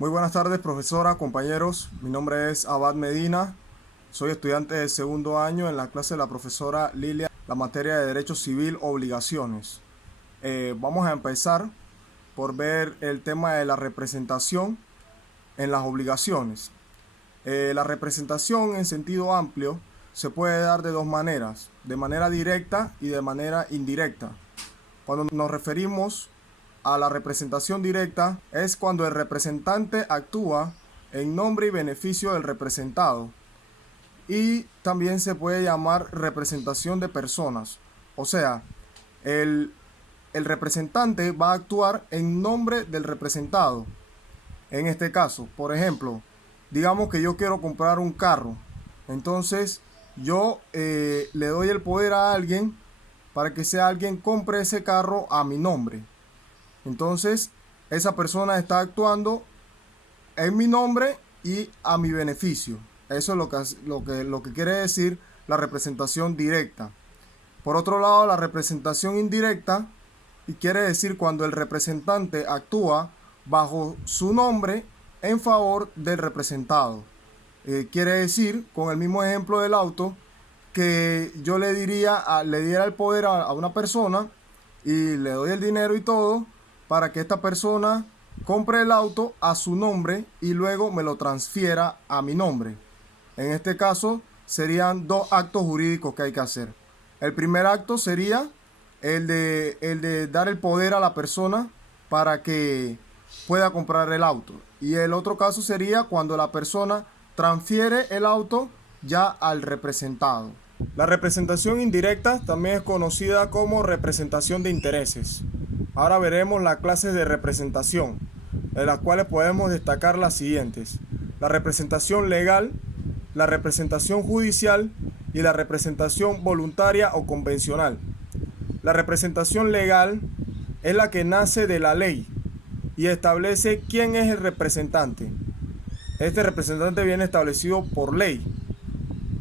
Muy buenas tardes, profesora, compañeros. Mi nombre es Abad Medina. Soy estudiante de segundo año en la clase de la profesora Lilia, la materia de Derecho Civil, Obligaciones. Vamos a empezar por ver el tema de la representación en las obligaciones. La representación en sentido amplio se puede dar de dos maneras, de manera directa y de manera indirecta. Cuando nos referimos a la representación directa es cuando el representante actúa en nombre y beneficio del representado, y también se puede llamar representación de personas. O sea, el, el representante va a actuar en nombre del representado. En este caso, por ejemplo, digamos que yo quiero comprar un carro. Entonces, yo le doy el poder a alguien para que ese alguien compre ese carro a mi nombre. Entonces, esa persona está actuando en mi nombre y a mi beneficio. Eso es lo que quiere decir la representación directa. Por otro lado, la representación indirecta y quiere decir cuando el representante actúa bajo su nombre en favor del representado. Quiere decir, con el mismo ejemplo del auto, que yo le diera el poder a una persona y le doy el dinero y todo para que esta persona compre el auto a su nombre y luego me lo transfiera a mi nombre. En este caso serían dos actos jurídicos que hay que hacer. El primer acto sería el de dar el poder a la persona para que pueda comprar el auto. Y el otro caso sería cuando la persona transfiere el auto ya al representado. La representación indirecta también es conocida como representación de intereses. Ahora veremos las clases de representación, de las cuales podemos destacar las siguientes: la representación legal, la representación judicial y la representación voluntaria o convencional. La representación legal es la que nace de la ley y establece quién es el representante. Este representante viene establecido por ley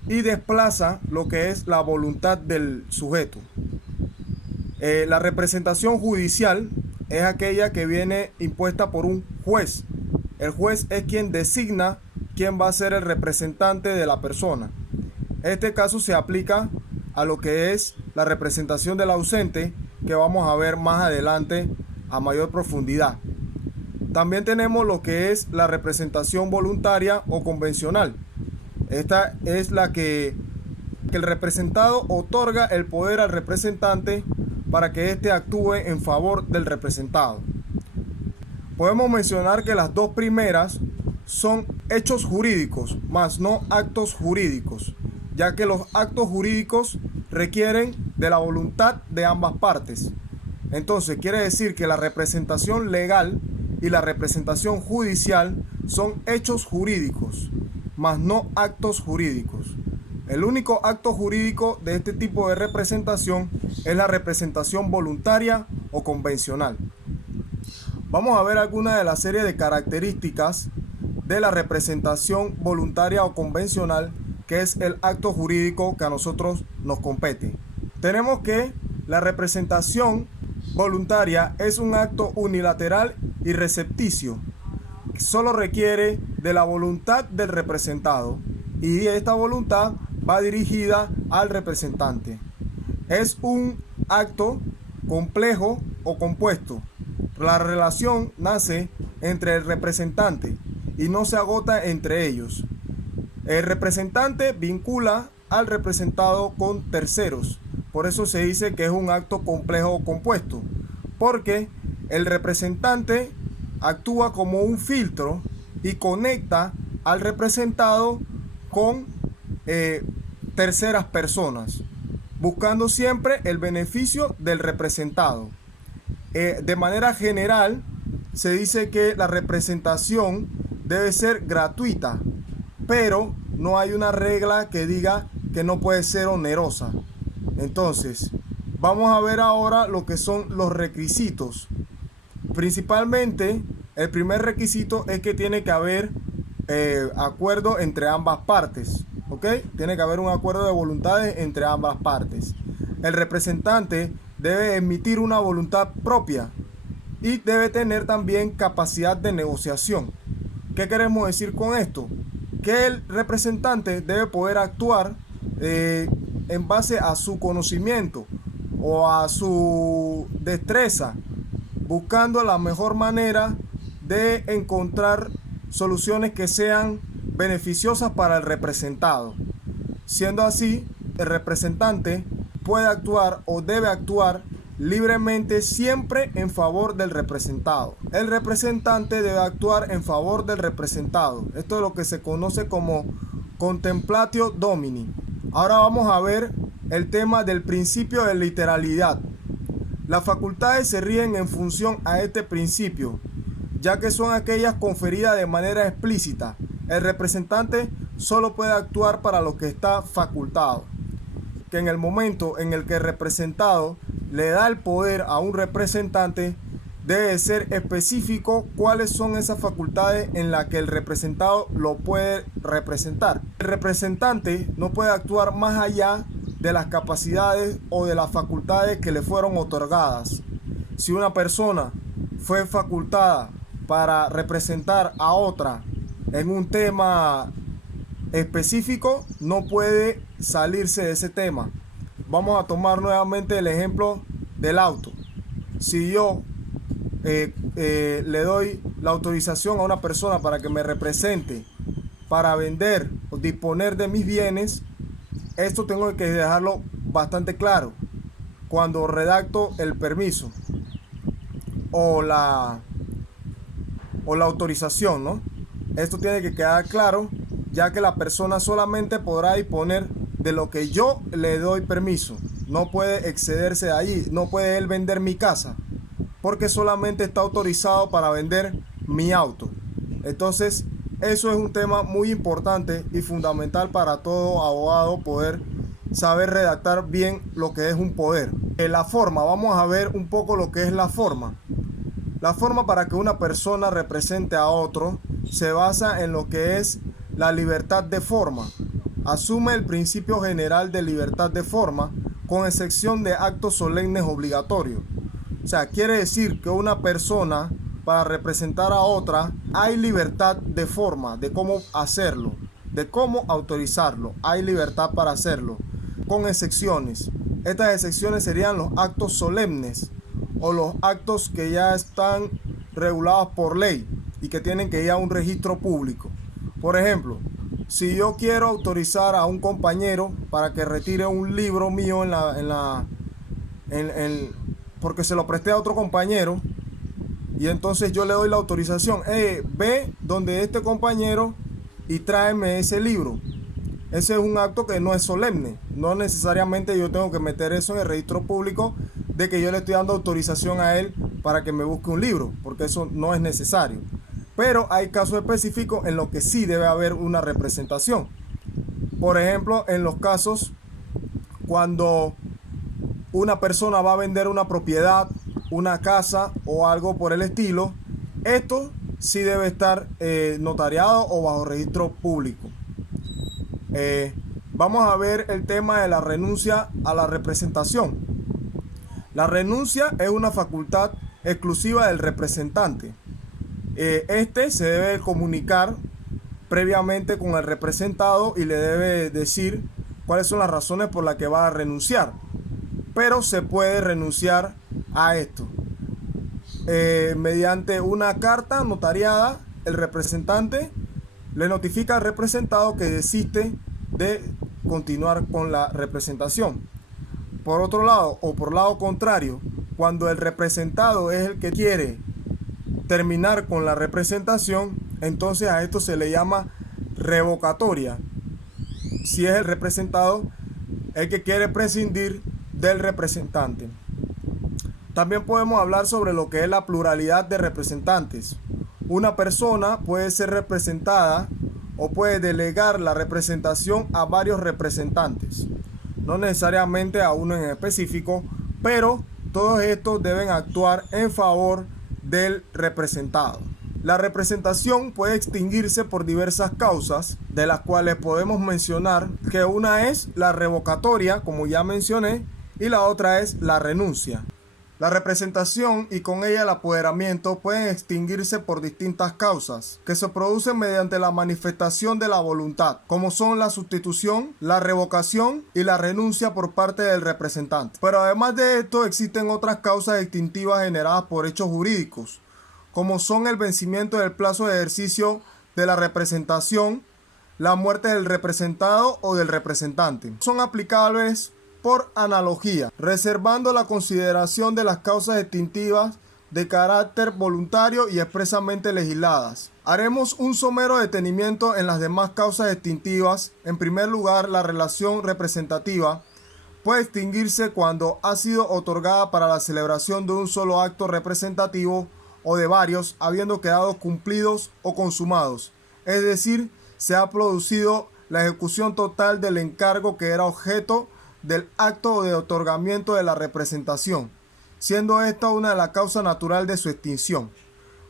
y desplaza lo que es la voluntad del sujeto. La representación judicial es aquella que viene impuesta por un juez. El juez es quien designa quién va a ser el representante de la persona. Este caso se aplica a lo que es la representación del ausente, que vamos a ver más adelante a mayor profundidad. También tenemos lo que es la representación voluntaria o convencional. Esta es la que el representado otorga el poder al representante para que éste actúe en favor del representado. Podemos mencionar que las dos primeras son hechos jurídicos, más no actos jurídicos, ya que los actos jurídicos requieren de la voluntad de ambas partes. Entonces quiere decir que la representación legal y la representación judicial son hechos jurídicos, más no actos jurídicos. El único acto jurídico de este tipo de representación es la representación voluntaria o convencional. Vamos a ver algunas de la serie de características de la representación voluntaria o convencional, que es el acto jurídico que a nosotros nos compete. Tenemos que la representación voluntaria es un acto unilateral y recepticio. Solo requiere de la voluntad del representado y esta voluntad va dirigida al representante. Es un acto complejo o compuesto. La relación nace entre el representante y no se agota entre ellos. El representante vincula al representado con terceros. Por eso se dice que es un acto complejo o compuesto, porque el representante actúa como un filtro y conecta al representado con terceras personas, buscando siempre el beneficio del representado. De manera general, se dice que la representación debe ser gratuita, pero no hay una regla que diga que no puede ser onerosa. Entonces, vamos a ver ahora lo que son los requisitos. Principalmente, el primer requisito es que tiene que haber acuerdo entre ambas partes. ¿Ok? Tiene que haber un acuerdo de voluntades entre ambas partes. El representante debe emitir una voluntad propia y debe tener también capacidad de negociación. ¿Qué queremos decir con esto? Que el representante debe poder actuar en base a su conocimiento o a su destreza, buscando la mejor manera de encontrar soluciones que sean beneficiosas para el representado. Siendo así, el representante puede actuar o debe actuar libremente siempre en favor del representado. El representante debe actuar en favor del representado. Esto es lo que se conoce como contemplatio domini. Ahora vamos a ver el tema del principio de literalidad. Las facultades se rigen en función a este principio, ya que son aquellas conferidas de manera explícita. El representante solo puede actuar para lo que está facultado. Que en el momento en el que el representado le da el poder a un representante, debe ser específico cuáles son esas facultades en las que el representado lo puede representar. El representante no puede actuar más allá de las capacidades o de las facultades que le fueron otorgadas. Si una persona fue facultada para representar a otra en un tema específico, no puede salirse de ese tema. Vamos a tomar nuevamente el ejemplo del auto. Si yo le doy la autorización a una persona para que me represente para vender o disponer de mis bienes, esto tengo que dejarlo bastante claro cuando redacto el permiso o la autorización, ¿no? Esto tiene que quedar claro, ya que la persona solamente podrá disponer de lo que yo le doy permiso. No puede excederse de ahí, no puede él vender mi casa, porque solamente está autorizado para vender mi auto. Entonces, eso es un tema muy importante y fundamental para todo abogado, poder saber redactar bien lo que es un poder. La forma, vamos a ver un poco lo que es la forma. La forma para que una persona represente a otro se basa en lo que es la libertad de forma. Asume el principio general de libertad de forma, con excepción de actos solemnes obligatorios. O sea, quiere decir que una persona, para representar a otra, hay libertad de forma, de cómo hacerlo, de cómo autorizarlo. Hay libertad para hacerlo, con excepciones. Estas excepciones serían los actos solemnes o los actos que ya están regulados por ley y que tienen que ir a un registro público. Por ejemplo, si yo quiero autorizar a un compañero para que retire un libro mío porque se lo presté a otro compañero, y entonces yo le doy la autorización, ve donde este compañero y tráeme ese libro. Ese es un acto que no es solemne. No necesariamente yo tengo que meter eso en el registro público de que yo le estoy dando autorización a él para que me busque un libro, porque eso no es necesario. Pero hay casos específicos en los que sí debe haber una representación. Por ejemplo, en los casos cuando una persona va a vender una propiedad, una casa o algo por el estilo, esto sí debe estar notariado o bajo registro público. Vamos a ver el tema de la renuncia a la representación. La renuncia es una facultad exclusiva del representante. Este se debe comunicar previamente con el representado y le debe decir cuáles son las razones por las que va a renunciar. Pero se puede renunciar a esto mediante una carta notariada. El representante le notifica al representado que desiste de continuar con la representación. Por otro lado, o por lado contrario, cuando el representado es el que quiere terminar con la representación, entonces a esto se le llama revocatoria. Si es el representado el que quiere prescindir del representante. También podemos hablar sobre lo que es la pluralidad de representantes. Una persona puede ser representada o puede delegar la representación a varios representantes, no necesariamente a uno en específico, pero todos estos deben actuar en favor del representado. La representación puede extinguirse por diversas causas, de las cuales podemos mencionar que una es la revocatoria, como ya mencioné, y la otra es la renuncia. La representación y con ella el apoderamiento pueden extinguirse por distintas causas, que se producen mediante la manifestación de la voluntad, como son la sustitución, la revocación y la renuncia por parte del representante. Pero además de esto existen otras causas extintivas generadas por hechos jurídicos, como son el vencimiento del plazo de ejercicio de la representación, la muerte del representado o del representante. Son aplicables por analogía, reservando la consideración de las causas extintivas de carácter voluntario y expresamente legisladas. Haremos un somero detenimiento en las demás causas extintivas. En primer lugar, la relación representativa puede extinguirse cuando ha sido otorgada para la celebración de un solo acto representativo o de varios, habiendo quedado cumplidos o consumados. Es decir, se ha producido la ejecución total del encargo que era objeto del acto de otorgamiento de la representación, siendo esta una de las causas naturales de su extinción.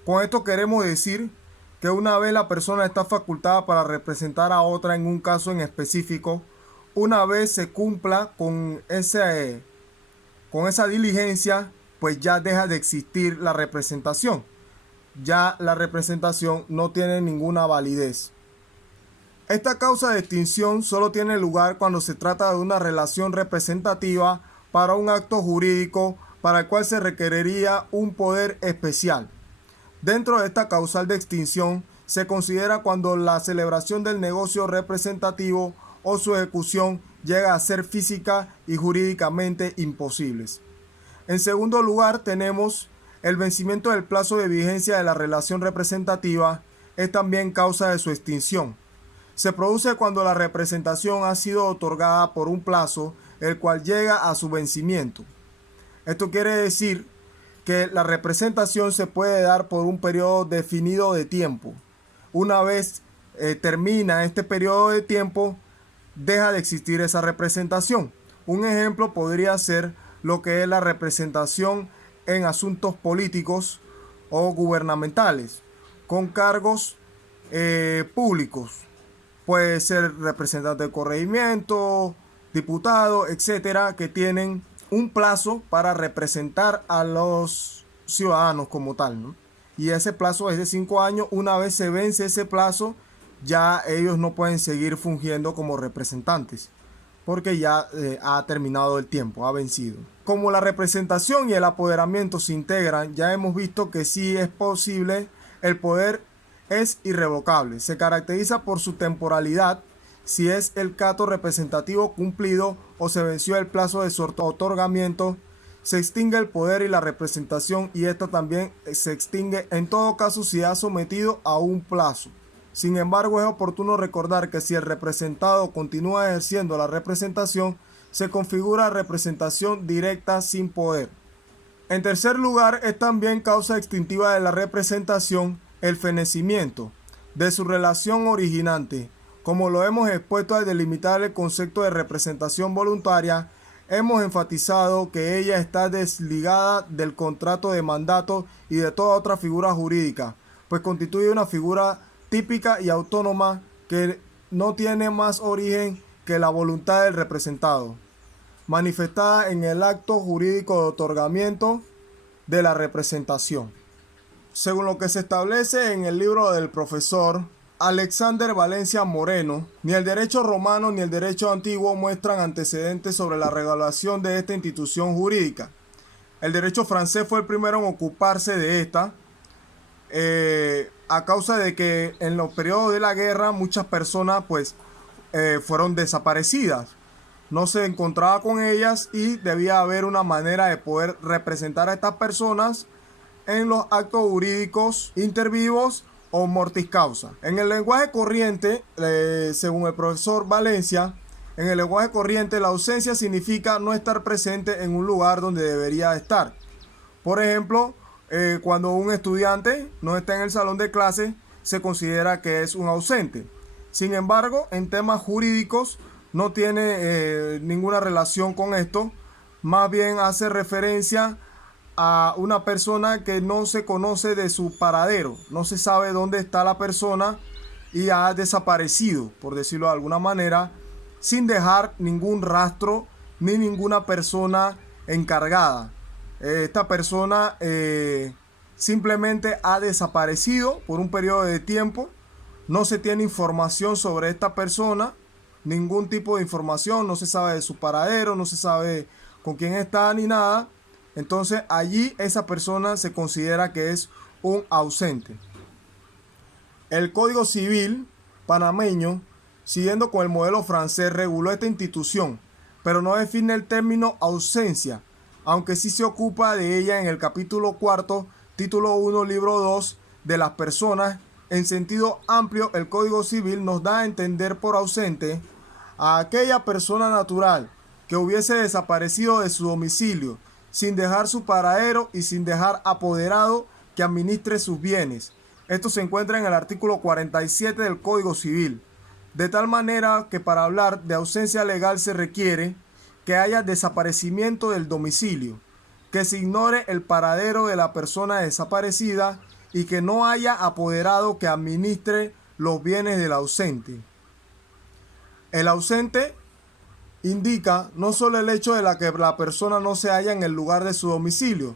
Con esto queremos decir que una vez la persona está facultada para representar a otra en un caso en específico, una vez se cumpla con esa diligencia, pues ya deja de existir la representación. Ya la representación no tiene ninguna validez. Esta causa de extinción solo tiene lugar cuando se trata de una relación representativa para un acto jurídico para el cual se requeriría un poder especial. Dentro de esta causal de extinción se considera cuando la celebración del negocio representativo o su ejecución llega a ser física y jurídicamente imposibles. En segundo lugar, tenemos el vencimiento del plazo de vigencia de la relación representativa, es también causa de su extinción. Se produce cuando la representación ha sido otorgada por un plazo, el cual llega a su vencimiento. Esto quiere decir que la representación se puede dar por un periodo definido de tiempo. Una vez termina este periodo de tiempo, deja de existir esa representación. Un ejemplo podría ser lo que es la representación en asuntos políticos o gubernamentales, con cargos públicos. Puede ser representante de corregimiento, diputado, etcétera, que tienen un plazo para representar a los ciudadanos como tal, ¿no? Y ese plazo es de 5 años. Una vez se vence ese plazo, ya ellos no pueden seguir fungiendo como representantes, porque ya ha terminado el tiempo, ha vencido. Como la representación y el apoderamiento se integran, ya hemos visto que sí es posible, el poder es irrevocable. Se caracteriza por su temporalidad, si es el cato representativo cumplido o se venció el plazo de su otorgamiento, se extingue el poder y la representación, y esta también se extingue en todo caso si ha sometido a un plazo. Sin embargo, es oportuno recordar que si el representado continúa ejerciendo la representación, se configura representación directa sin poder. En tercer lugar, es también causa extintiva de la representación el fenecimiento de su relación originante. Como lo hemos expuesto al delimitar el concepto de representación voluntaria, hemos enfatizado que ella está desligada del contrato de mandato y de toda otra figura jurídica, pues constituye una figura típica y autónoma que no tiene más origen que la voluntad del representado, manifestada en el acto jurídico de otorgamiento de la representación. Según lo que se establece en el libro del profesor Alexander Valencia Moreno, ni el derecho romano ni el derecho antiguo muestran antecedentes sobre la regulación de esta institución jurídica. El derecho francés fue el primero en ocuparse de esta, a causa de que en los periodos de la guerra muchas personas fueron desaparecidas. No se encontraba con ellas y debía haber una manera de poder representar a estas personas en los actos jurídicos intervivos o mortis causa. En el lenguaje corriente, según el profesor Valencia, en el lenguaje corriente la ausencia significa no estar presente en un lugar donde debería estar. Por ejemplo, cuando un estudiante no está en el salón de clase, se considera que es un ausente. Sin embargo, en temas jurídicos no tiene ninguna relación con esto. Más bien hace referencia a una persona que no se conoce de su paradero, no se sabe dónde está la persona y ha desaparecido, por decirlo de alguna manera, sin dejar ningún rastro ni ninguna persona encargada. Esta persona simplemente ha desaparecido por un periodo de tiempo. No se tiene información sobre esta persona, ningún tipo de información, no se sabe de su paradero, no se sabe con quién está ni nada. Entonces allí esa persona se considera que es un ausente. El Código Civil panameño, siguiendo con el modelo francés, reguló esta institución, pero no define el término ausencia, aunque sí se ocupa de ella en el capítulo 4, título 1, libro 2 de las personas. En sentido amplio, el Código Civil nos da a entender por ausente a aquella persona natural que hubiese desaparecido de su domicilio sin dejar su paradero y sin dejar apoderado que administre sus bienes. Esto se encuentra en el artículo 47 del Código Civil. De tal manera que para hablar de ausencia legal se requiere que haya desaparecimiento del domicilio, que se ignore el paradero de la persona desaparecida y que no haya apoderado que administre los bienes del ausente. El ausente indica no solo el hecho de que la persona no se halla en el lugar de su domicilio,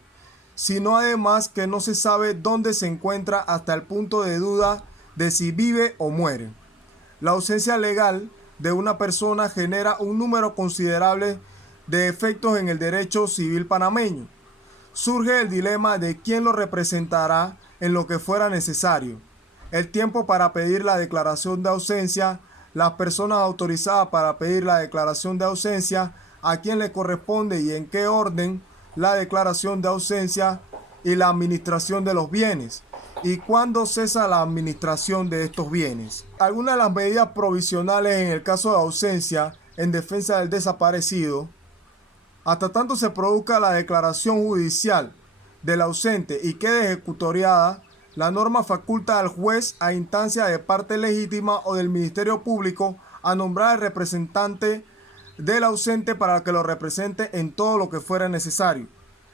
sino además que no se sabe dónde se encuentra hasta el punto de duda de si vive o muere. La ausencia legal de una persona genera un número considerable de efectos en el derecho civil panameño. Surge el dilema de quién lo representará en lo que fuera necesario, el tiempo para pedir la declaración de ausencia, las personas autorizadas para pedir la declaración de ausencia, a quién le corresponde y en qué orden la declaración de ausencia y la administración de los bienes, y cuándo cesa la administración de estos bienes. Algunas de las medidas provisionales en el caso de ausencia en defensa del desaparecido: hasta tanto se produzca la declaración judicial del ausente y quede ejecutoriada, la norma faculta al juez, a instancia de parte legítima o del Ministerio Público, a nombrar al representante del ausente para que lo represente en todo lo que fuera necesario.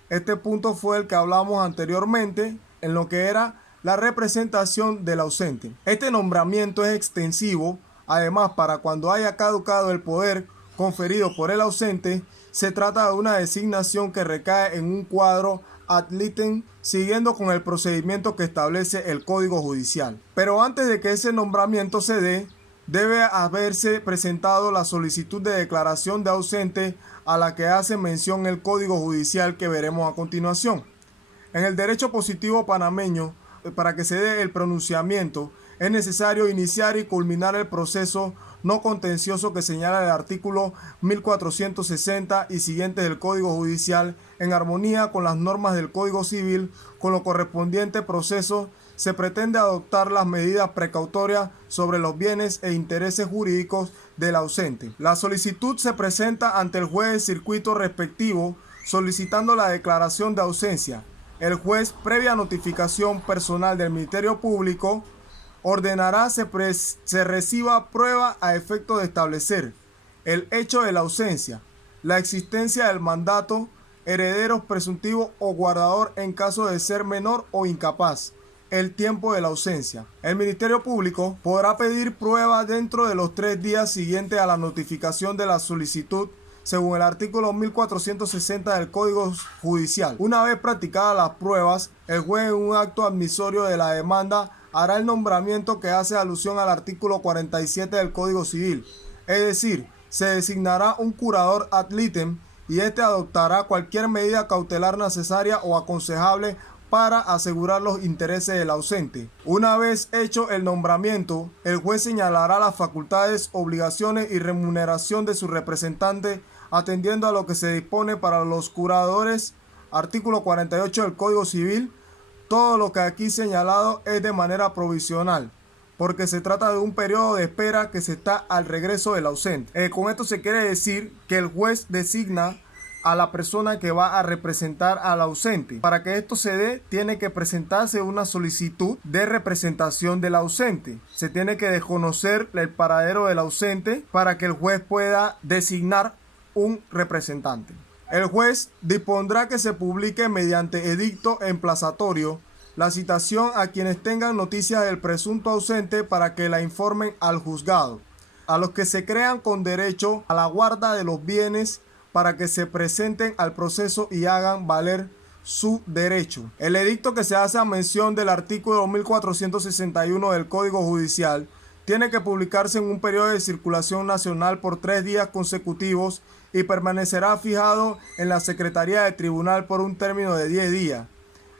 Este punto fue el que hablamos anteriormente en lo que era la representación del ausente. Este nombramiento es extensivo, además, para cuando haya caducado el poder conferido por el ausente. Se trata de una designación que recae en un cuadro ad litem, siguiendo con el procedimiento que establece el Código Judicial. Pero antes de que ese nombramiento se dé, debe haberse presentado la solicitud de declaración de ausente a la que hace mención el Código Judicial que veremos a continuación. En el derecho positivo panameño, para que se dé el pronunciamiento, es necesario iniciar y culminar el proceso no contencioso que señala el artículo 1460 y siguientes del Código Judicial, en armonía con las normas del Código Civil. Con lo correspondiente proceso se pretende adoptar las medidas precautorias sobre los bienes e intereses jurídicos del ausente. La solicitud se presenta ante el juez de circuito respectivo solicitando la declaración de ausencia. El juez, previa notificación personal del Ministerio Público, ordenará se reciba prueba a efecto de establecer el hecho de la ausencia, la existencia del mandato, herederos presuntivos o guardador en caso de ser menor o incapaz, el tiempo de la ausencia. El Ministerio Público podrá pedir prueba dentro de los 3 días siguientes a la notificación de la solicitud, según el artículo 1460 del Código Judicial. Una vez practicadas las pruebas, el juez en un acto admisorio de la demanda hará el nombramiento que hace alusión al artículo 47 del Código Civil. Es decir, se designará un curador ad litem y éste adoptará cualquier medida cautelar necesaria o aconsejable para asegurar los intereses del ausente. Una vez hecho el nombramiento, el juez señalará las facultades, obligaciones y remuneración de su representante, atendiendo a lo que se dispone para los curadores, artículo 48 del Código Civil. Todo lo que aquí señalado es de manera provisional, porque se trata de un periodo de espera que se está al regreso del ausente. Con esto se quiere decir que el juez designa a la persona que va a representar al ausente. Para que esto se dé, tiene que presentarse una solicitud de representación del ausente. Se tiene que desconocer el paradero del ausente para que el juez pueda designar un representante. El juez dispondrá que se publique mediante edicto emplazatorio la citación a quienes tengan noticia del presunto ausente para que la informen al juzgado, a los que se crean con derecho a la guarda de los bienes para que se presenten al proceso y hagan valer su derecho. El edicto que se hace a mención del artículo 1461 del Código Judicial tiene que publicarse en un periodo de circulación nacional por 3 días consecutivos y permanecerá fijado en la Secretaría del Tribunal por un término de 10 días.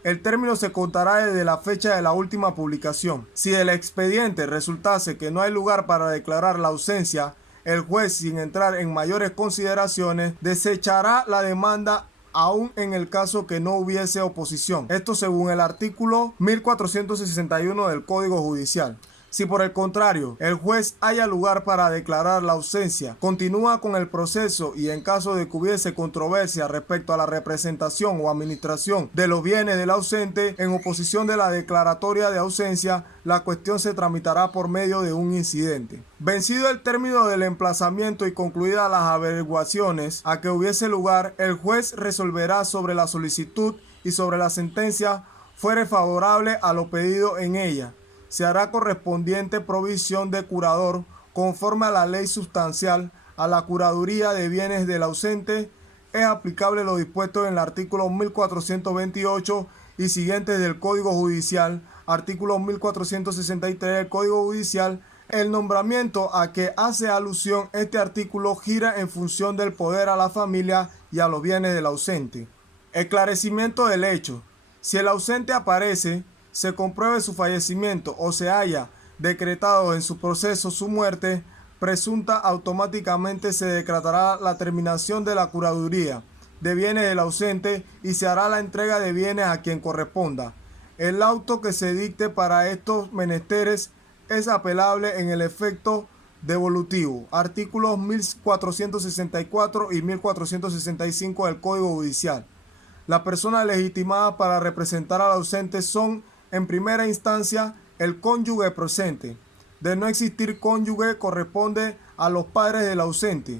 El término se contará desde la fecha de la última publicación. Si del expediente resultase que no hay lugar para declarar la ausencia, el juez, sin entrar en mayores consideraciones, desechará la demanda aún en el caso que no hubiese oposición. Esto según el artículo 1461 del Código Judicial. Si por el contrario el juez haya lugar para declarar la ausencia, continúa con el proceso y en caso de que hubiese controversia respecto a la representación o administración de los bienes del ausente en oposición de la declaratoria de ausencia, la cuestión se tramitará por medio de un incidente. Vencido el término del emplazamiento y concluidas las averiguaciones a que hubiese lugar, el juez resolverá sobre la solicitud y sobre la sentencia fuere favorable a lo pedido en ella. Se hará correspondiente provisión de curador conforme a la ley sustancial. A la curaduría de bienes del ausente es aplicable lo dispuesto en el artículo 1428 y siguientes del Código Judicial, artículo 1463 del Código Judicial. El nombramiento a que hace alusión este artículo gira en función del poder a la familia y a los bienes del ausente. Esclarecimiento del hecho. Si el ausente aparece, se compruebe su fallecimiento o se haya decretado en su proceso su muerte presunta, automáticamente se decretará la terminación de la curaduría de bienes del ausente y se hará la entrega de bienes a quien corresponda. El auto que se dicte para estos menesteres es apelable en el efecto devolutivo. Artículos 1464 y 1465 del Código Judicial. Las personas legitimadas para representar al ausente son, en primera instancia, el cónyuge presente. De no existir cónyuge, corresponde a los padres del ausente,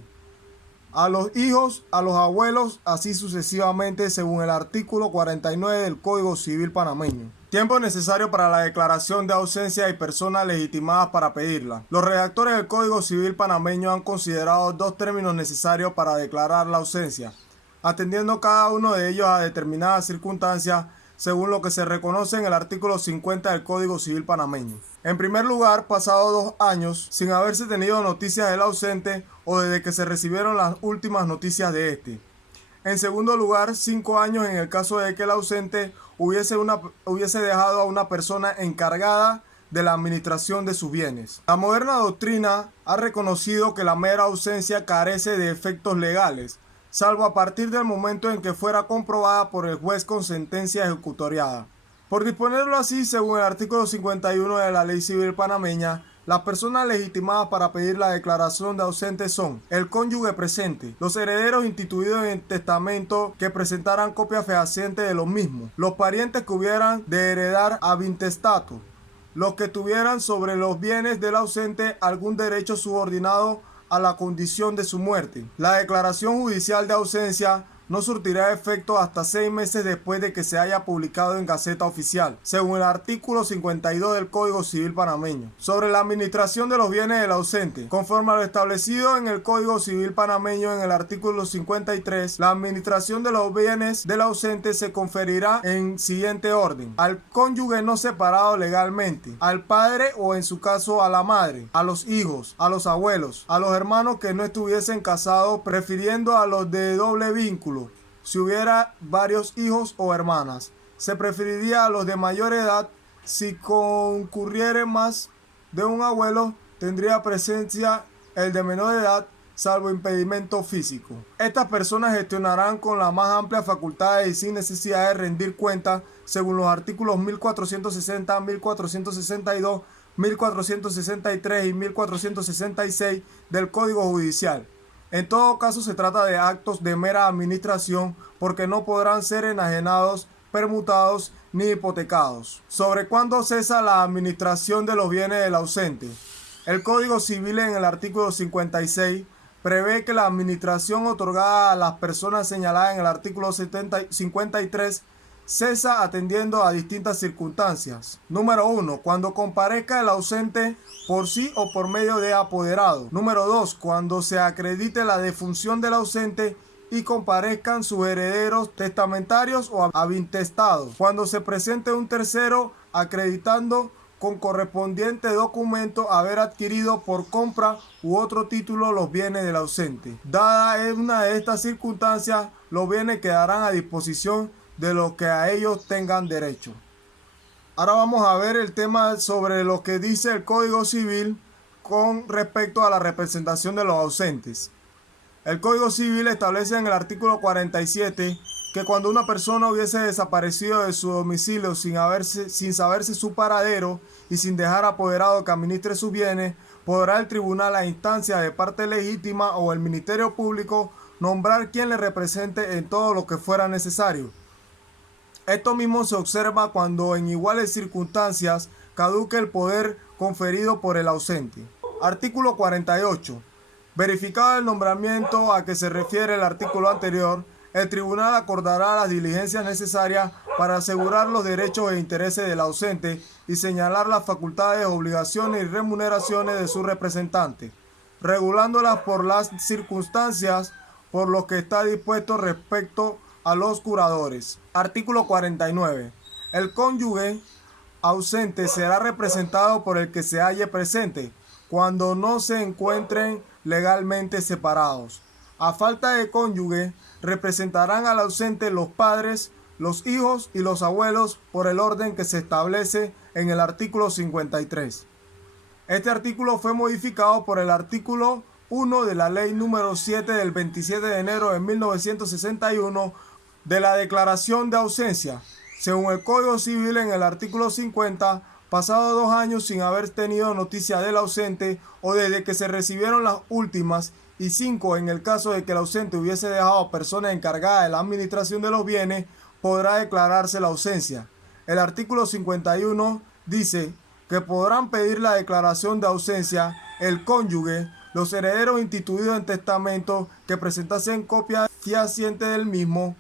a los hijos, a los abuelos, así sucesivamente, según el artículo 49 del Código Civil panameño. Tiempo necesario para la declaración de ausencia y personas legitimadas para pedirla. Los redactores del Código Civil panameño han considerado 2 términos necesarios para declarar la ausencia, atendiendo cada uno de ellos a determinadas circunstancias, según lo que se reconoce en el artículo 50 del Código Civil panameño. En primer lugar, pasados 2 años sin haberse tenido noticias del ausente o desde que se recibieron las últimas noticias de este. En segundo lugar, 5 años en el caso de que el ausente hubiese dejado a una persona encargada de la administración de sus bienes. La moderna doctrina ha reconocido que la mera ausencia carece de efectos legales, salvo a partir del momento en que fuera comprobada por el juez con sentencia ejecutoriada. Por disponerlo así, según el artículo 51 de la Ley Civil panameña, las personas legitimadas para pedir la declaración de ausente son el cónyuge presente, los herederos instituidos en el testamento que presentaran copia fehaciente de los mismos, los parientes que hubieran de heredar ab intestato, los que tuvieran sobre los bienes del ausente algún derecho subordinado a la condición de su muerte. La declaración judicial de ausencia no surtirá efecto hasta 6 meses después de que se haya publicado en Gaceta Oficial, según el artículo 52 del Código Civil panameño. Sobre la administración de los bienes del ausente, conforme a lo establecido en el Código Civil panameño en el artículo 53, la administración de los bienes del ausente se conferirá en siguiente orden: al cónyuge no separado legalmente, al padre o en su caso a la madre, a los hijos, a los abuelos, a los hermanos que no estuviesen casados, prefiriendo a los de doble vínculo. Si hubiera varios hijos o hermanas, se preferiría a los de mayor edad. Si concurriere más de un abuelo, tendría presencia el de menor edad, salvo impedimento físico. Estas personas gestionarán con la más amplia facultad y sin necesidad de rendir cuenta, según los artículos 1460, 1462, 1463 y 1466 del Código Judicial. En todo caso, se trata de actos de mera administración porque no podrán ser enajenados, permutados ni hipotecados. ¿Sobre cuándo cesa la administración de los bienes del ausente? El Código Civil en el artículo 56 prevé que la administración otorgada a las personas señaladas en el artículo 53 cesa atendiendo a distintas circunstancias. Número 1. Cuando comparezca el ausente por sí o por medio de apoderado. Número 2. Cuando se acredite la defunción del ausente y comparezcan sus herederos testamentarios o avintestados. Cuando se presente un tercero acreditando con correspondiente documento haber adquirido por compra u otro título los bienes del ausente. Dada una de estas circunstancias, los bienes quedarán a disposición de los que a ellos tengan derecho. Ahora vamos a ver el tema sobre lo que dice el Código Civil con respecto a la representación de los ausentes. El Código Civil establece en el artículo 47 que cuando una persona hubiese desaparecido de su domicilio sin saberse su paradero y sin dejar apoderado que administre sus bienes, podrá el tribunal a instancia de parte legítima o el Ministerio Público nombrar quien le represente en todo lo que fuera necesario. Esto mismo se observa cuando en iguales circunstancias caduque el poder conferido por el ausente. Artículo 48. Verificado el nombramiento a que se refiere el artículo anterior, el tribunal acordará las diligencias necesarias para asegurar los derechos e intereses del ausente y señalar las facultades, obligaciones y remuneraciones de su representante, regulándolas por las circunstancias por lo que está dispuesto respecto a los curadores. Artículo 49. El cónyuge ausente será representado por el que se halle presente cuando no se encuentren legalmente separados. A falta de cónyuge, representarán al ausente los padres, los hijos y los abuelos por el orden que se establece en el artículo 53. Este artículo fue modificado por el artículo 1 de la Ley número 7 del 27 de enero de 1961 de la Declaración de Ausencia. Según el Código Civil, en el artículo 50, pasados 2 años sin haber tenido noticia del ausente o desde que se recibieron las últimas, y 5 en el caso de que el ausente hubiese dejado a personas encargadas de la administración de los bienes, podrá declararse la ausencia. El artículo 51 dice que podrán pedir la declaración de ausencia el cónyuge, los herederos instituidos en testamento que presentasen copia fehaciente del mismo,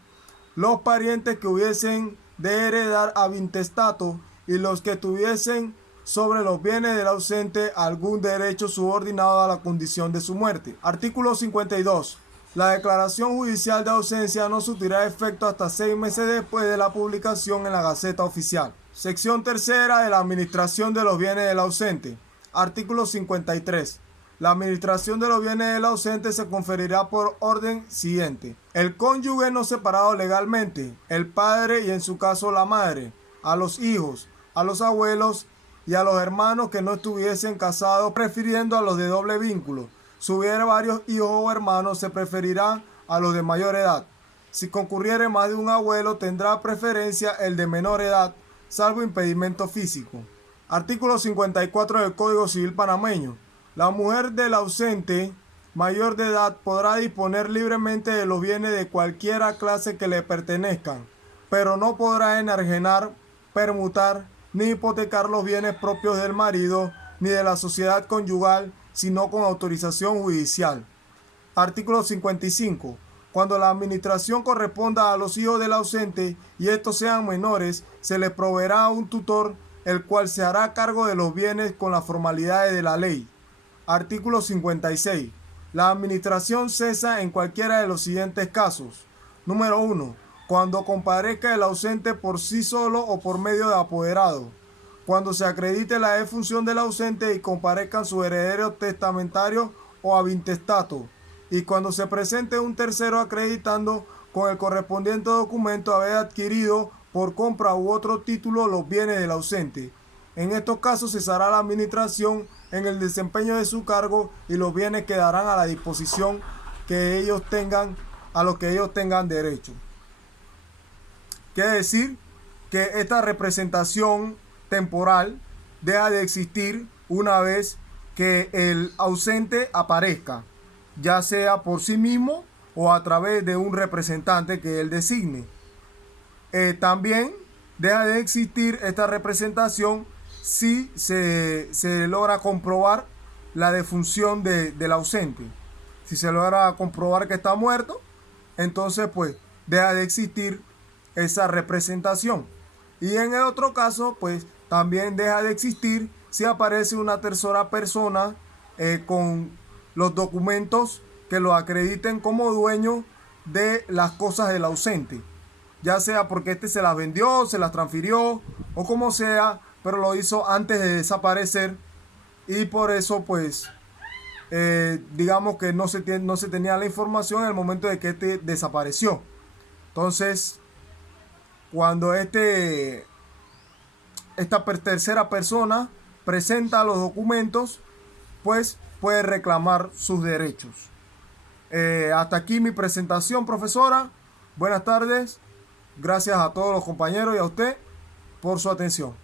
los parientes que hubiesen de heredar ab intestato y los que tuviesen sobre los bienes del ausente algún derecho subordinado a la condición de su muerte. Artículo 52. La declaración judicial de ausencia no surtirá efecto hasta 6 meses después de la publicación en la Gaceta Oficial. Sección tercera de la administración de los bienes del ausente. Artículo 53. La administración de los bienes del ausente se conferirá por orden siguiente. El cónyuge no separado legalmente, el padre y en su caso la madre, a los hijos, a los abuelos y a los hermanos que no estuviesen casados, prefiriendo a los de doble vínculo. Si hubiera varios hijos o hermanos, se preferirá a los de mayor edad. Si concurriere más de un abuelo, tendrá preferencia el de menor edad, salvo impedimento físico. Artículo 54 del Código Civil panameño. La mujer del ausente mayor de edad podrá disponer libremente de los bienes de cualquiera clase que le pertenezcan, pero no podrá enajenar, permutar, ni hipotecar los bienes propios del marido ni de la sociedad conyugal, sino con autorización judicial. Artículo 55. Cuando la administración corresponda a los hijos del ausente y estos sean menores, se les proveerá un tutor, el cual se hará cargo de los bienes con las formalidades de la ley. Artículo 56. La administración cesa en cualquiera de los siguientes casos. Número 1. Cuando comparezca el ausente por sí solo o por medio de apoderado. Cuando se acredite la defunción del ausente y comparezcan sus herederos testamentarios o avintestato. Y cuando se presente un tercero acreditando con el correspondiente documento haber adquirido por compra u otro título los bienes del ausente. En estos casos cesará la administración en el desempeño de su cargo y los bienes quedarán a la disposición que ellos tengan, a los que ellos tengan derecho. Quiere decir que esta representación temporal deja de existir una vez que el ausente aparezca, ya sea por sí mismo o a través de un representante que él designe. También deja de existir esta representación si se logra comprobar la defunción del ausente. Si se logra comprobar que está muerto, entonces pues deja de existir esa representación. Y en el otro caso, pues también deja de existir si aparece una tercera persona con los documentos que lo acrediten como dueño de las cosas del ausente, ya sea porque este se las vendió, se las transfirió o como sea, pero lo hizo antes de desaparecer y por eso pues digamos que no se tenía la información en el momento de que este desapareció. Entonces, cuando esta tercera persona presenta los documentos, pues puede reclamar sus derechos. Hasta aquí mi presentación, profesora. Buenas tardes. Gracias a todos los compañeros y a usted por su atención.